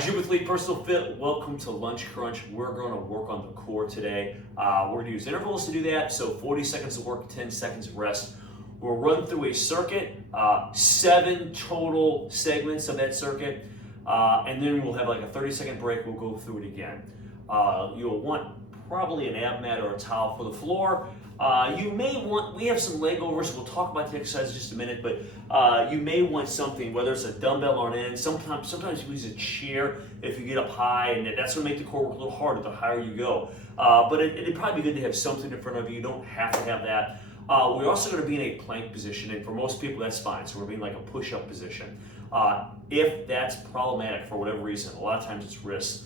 Hygienically Personal Fit, welcome to Lunch Crunch. We're going to work on the core today. We're going to use intervals to do that, so 40 seconds of work, 10 seconds of rest. We'll run through a circuit, 7 total segments of that circuit, and then we'll have like a 30-second break. We'll go through it again. You'll want probably an ab mat or a towel for the floor. You may want, we have some leg overs, we'll talk about the exercise in just a minute, but you may want something, whether it's a dumbbell or an end. Sometimes you use a chair if you get up high, and that's going to make the core work a little harder the higher you go. But it'd probably be good to have something in front of you. You don't have to have that. We're also going to be in a plank position, and for most people that's fine, so we're being like a push-up position. If that's problematic for whatever reason, a lot of times it's wrists,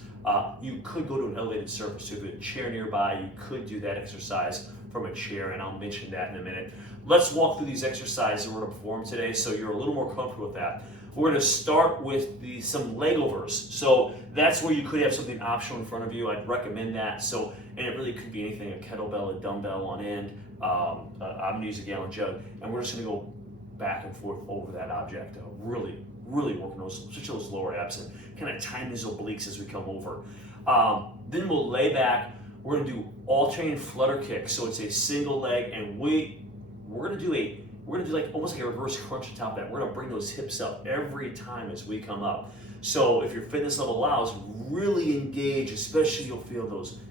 you could go to an elevated surface. So if you have a chair nearby, you could do that exercise from a chair, and I'll mention that in a minute. Let's walk through these exercises we're going to perform today so you're a little more comfortable with that. We're going to start with some leg overs. So that's where you could have something optional in front of you. I'd recommend that. And it really could be anything, a kettlebell, a dumbbell on end. I'm going to use a gallon jug, and we're just going to go back and forth over that object. Really working especially those lower abs, and kind of time these obliques as we come over. Then we'll lay back. We're going to do alternating flutter kicks. So it's a single leg, and we're going to do like almost like a reverse crunch on top of that. We're going to bring those hips up every time as we come up. So if your fitness level allows, really engage, especially you'll feel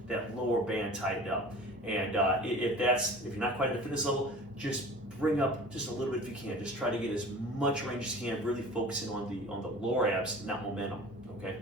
that lower band tighten up. And if you're not quite at the fitness level, just bring up just a little bit if you can. Just try to get as much range as you can, really focusing on the lower abs, not momentum. Okay.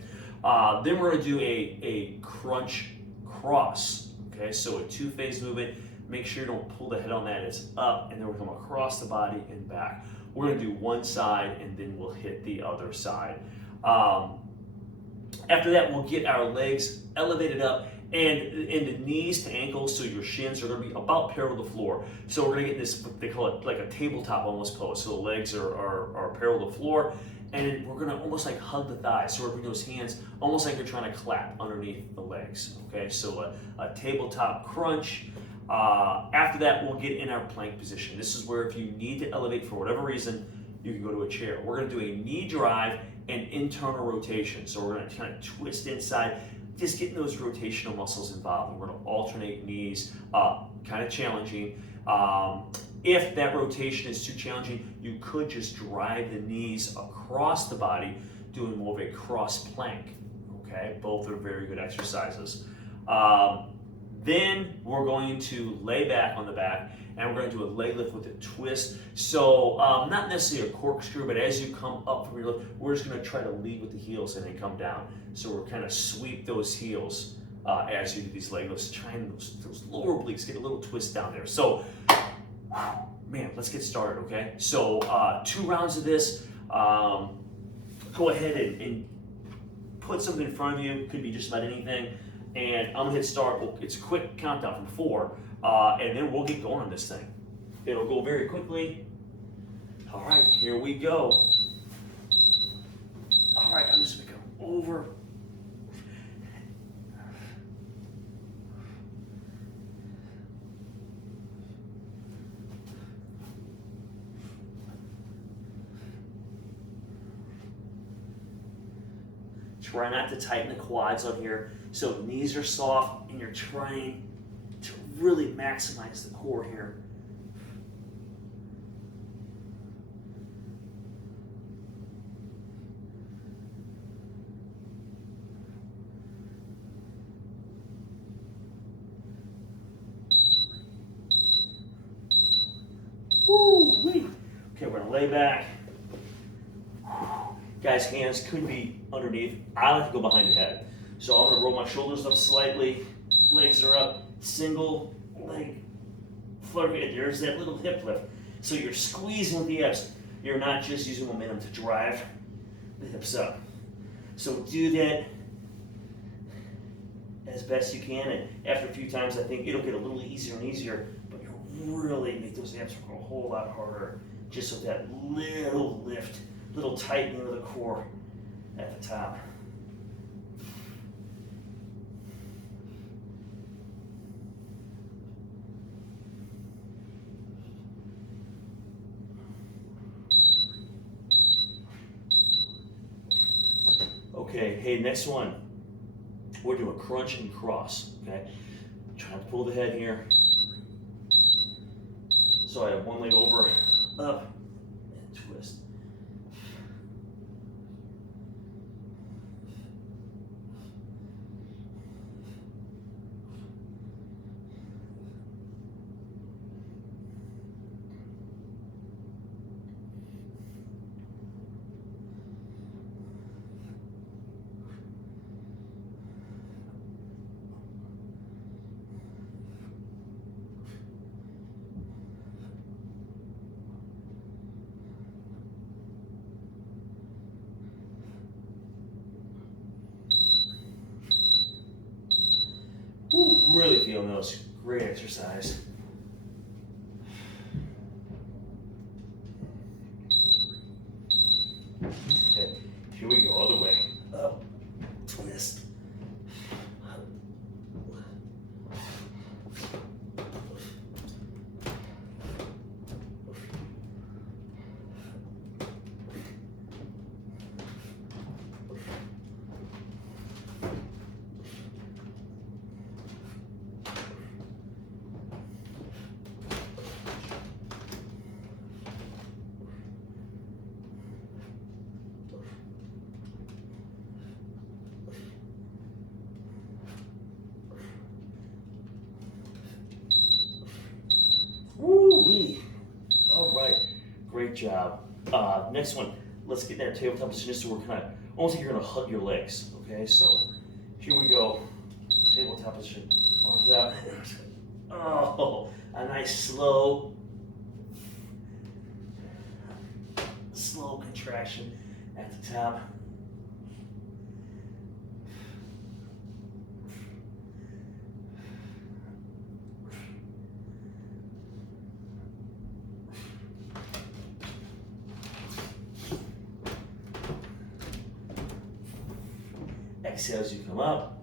Then we're going to do a crunch cross. Okay, so a 2-phase movement. Make sure you don't pull the head on that. It's up, and then we'll come across the body and back. We're going to do one side, and then we'll hit the other side. After that, we'll get our legs elevated up and the knees to ankles, so your shins are going to be about parallel to the floor. So we're going to get this, they call it like a tabletop almost pose. So the legs are parallel to the floor, and we're going to almost like hug the thighs. So we're bringing those hands almost like you're trying to clap underneath the legs. Okay, so a tabletop crunch. After that, we'll get in our plank position. This is where if you need to elevate for whatever reason, you can go to a chair. We're going to do a knee drive and internal rotation. So we're going to kind of twist inside, just getting those rotational muscles involved. We're going to alternate knees, kind of challenging. If that rotation is too challenging, you could just drive the knees across the body, doing more of a cross plank. Okay, both are very good exercises. Then we're going to lay back on the back, and we're going to do a leg lift with a twist. So not necessarily a corkscrew, but as you come up from your lift, we're just going to try to lead with the heels and then come down. So we're kind of sweep those heels as you do these leg lifts, trying those lower obliques get a little twist down there. So, man, let's get started, okay? So 2 rounds of this. Go ahead and put something in front of you. Could be just about anything. And I'm gonna hit start. It's a quick countdown from 4, and then we'll get going on this thing. It'll go very quickly. All right, here we go. All right, I'm just gonna go over. Try not to tighten the quads on here. So knees are soft, and you're trying to really maximize the core here. Woo-wee. Okay, we're gonna lay back. Guys, hands could be underneath. I like to go behind the head. So I'm gonna roll my shoulders up slightly, legs are up, single leg flutter. There's that little hip lift. So you're squeezing with the abs. You're not just using momentum to drive the hips up. So do that as best you can, and after a few times, I think it'll get a little easier and easier, but you'll really make those abs work a whole lot harder just with that little lift, little tightening of the core at the top. Okay, hey, next one. We're doing crunch and cross, okay? Trying to pull the head here. So I have one leg over, up, and twist. Woo, really feeling those. Great exercise. Okay, here we go, other way. Up, twist. Woo-wee. All right, great job. Next one, let's get in that tabletop position so we're kind of, almost like you're gonna hug your legs, okay? So here we go, tabletop position, arms out. Oh, a nice slow contraction at the top. Exhale as you come up.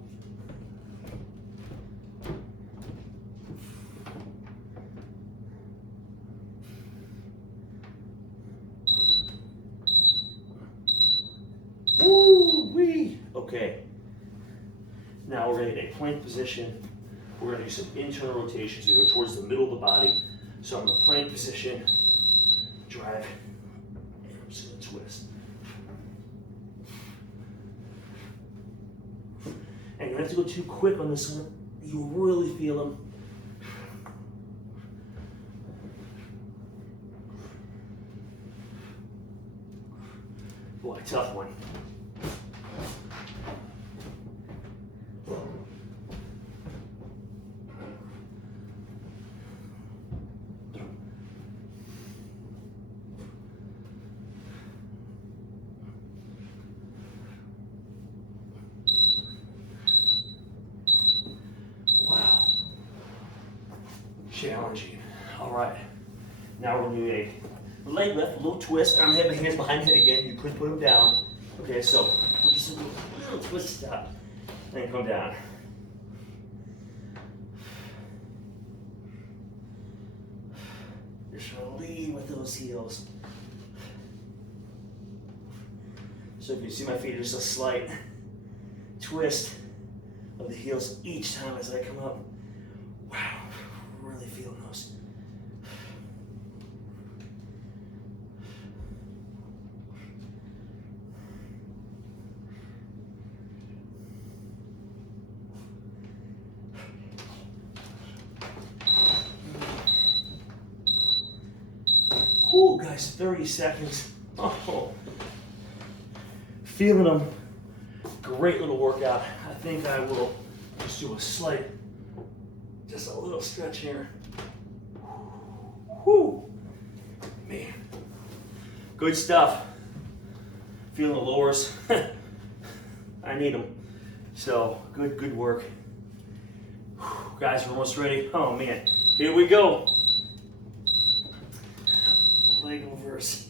Woo-wee. Okay. Now we're going to get a plank position. We're going to do some internal rotations. We go towards the middle of the body. So I'm in a plank position, drive, and I'm just going to twist. And you don't have to go too quick on this one. You really feel them. Boy, tough one. Wow. Challenging. All right. Now we're going to do a leg lift, a little twist. Arm, head, hands behind head again. You could put them down. Okay, so we're just a little twist stop. And then come down. Just trying to lead with those heels. So if you see my feet, there's a slight twist of the heels each time as I come up. Wow, really feeling those. Whew, guys, 30 seconds. Oh, feeling them. Great little workout. I think I will just do a slight, just a little stretch here. Whew, man. Good stuff. Feeling the lowers. I need them. So, good work. Whew, guys, we're almost ready. Oh man, here we go. Leg overs.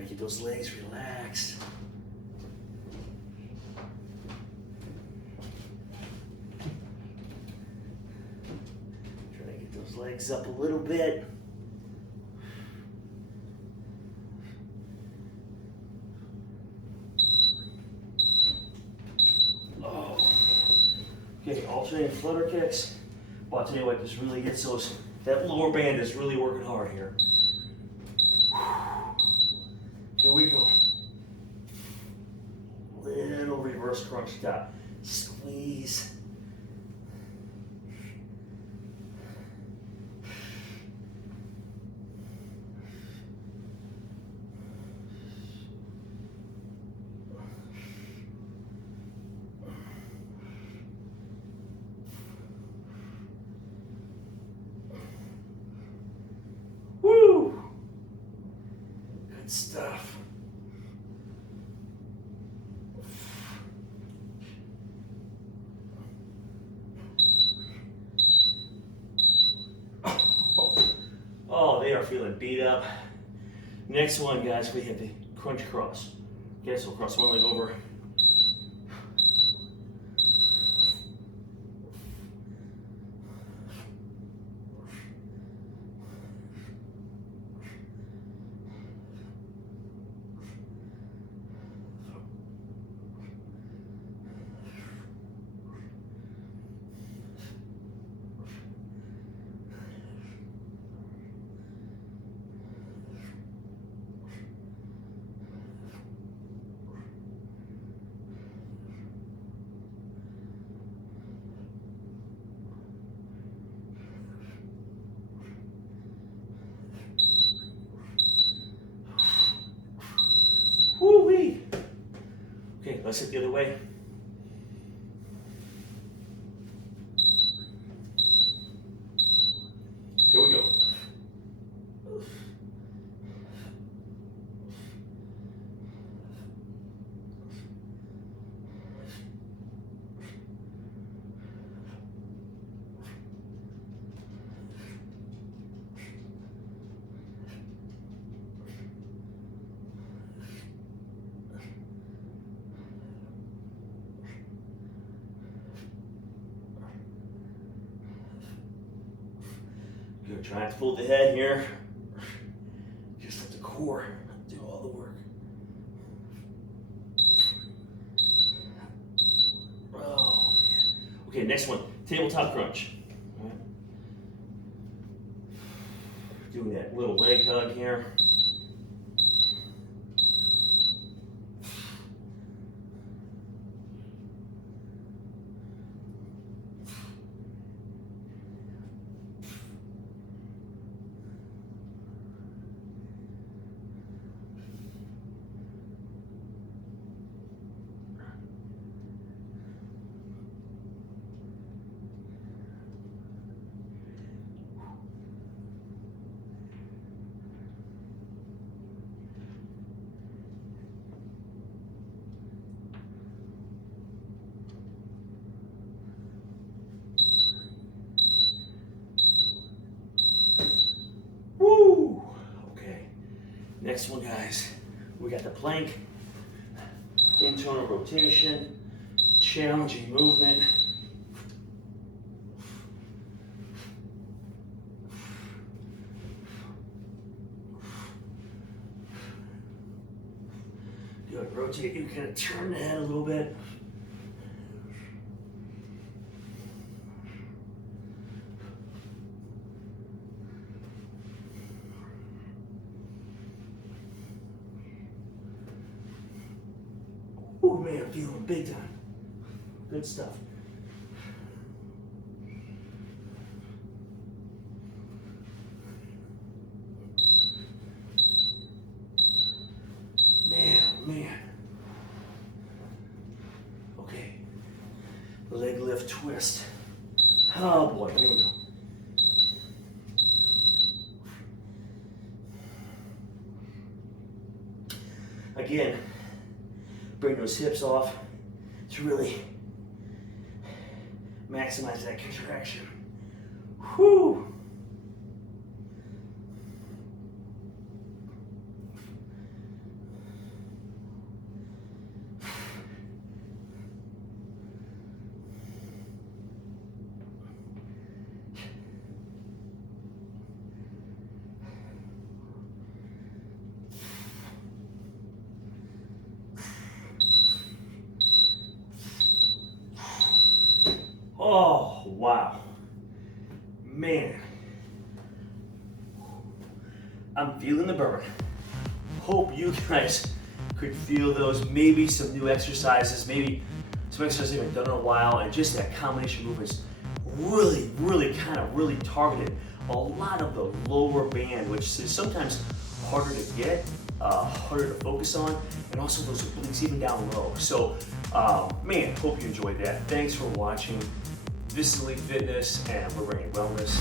Try to get those legs relaxed. Try to get those legs up a little bit. Oh. Okay, alternating flutter kicks. Well, I'll tell you what, this really gets those, that lower band is really working hard here. Here we go. Little reverse crunch stop. Squeeze. Woo! Good stuff. Oh, they are feeling beat up. Next one, guys, we have the crunch cross. Okay, so cross one leg over. Woo-wee. Okay, let's hit the other way. Here we go. Good, try not to fold the head here. Just let the core do all the work. Oh, man. Okay, next one, tabletop crunch. All right. Doing that little leg hug here. Woo! Okay, next one, guys. We got the plank, internal rotation, challenging movement. Good, rotate, you kind of turn the head a little bit. Oh man, I'm feeling big time. Good stuff. Man. Okay. Leg lift twist. Oh boy, here we go. Again, bring those hips off to really maximize that contraction. Whew. Oh, wow. Man. I'm feeling the burn. Hope you guys could feel those. Maybe some new exercises, maybe some exercises you haven't done in a while, and just that combination of movements really targeted a lot of the lower band, which is sometimes harder to get, harder to focus on, and also those obliques even down low. So, man, hope you enjoyed that. Thanks for watching. This is Elite Fitness, and we're bringing wellness.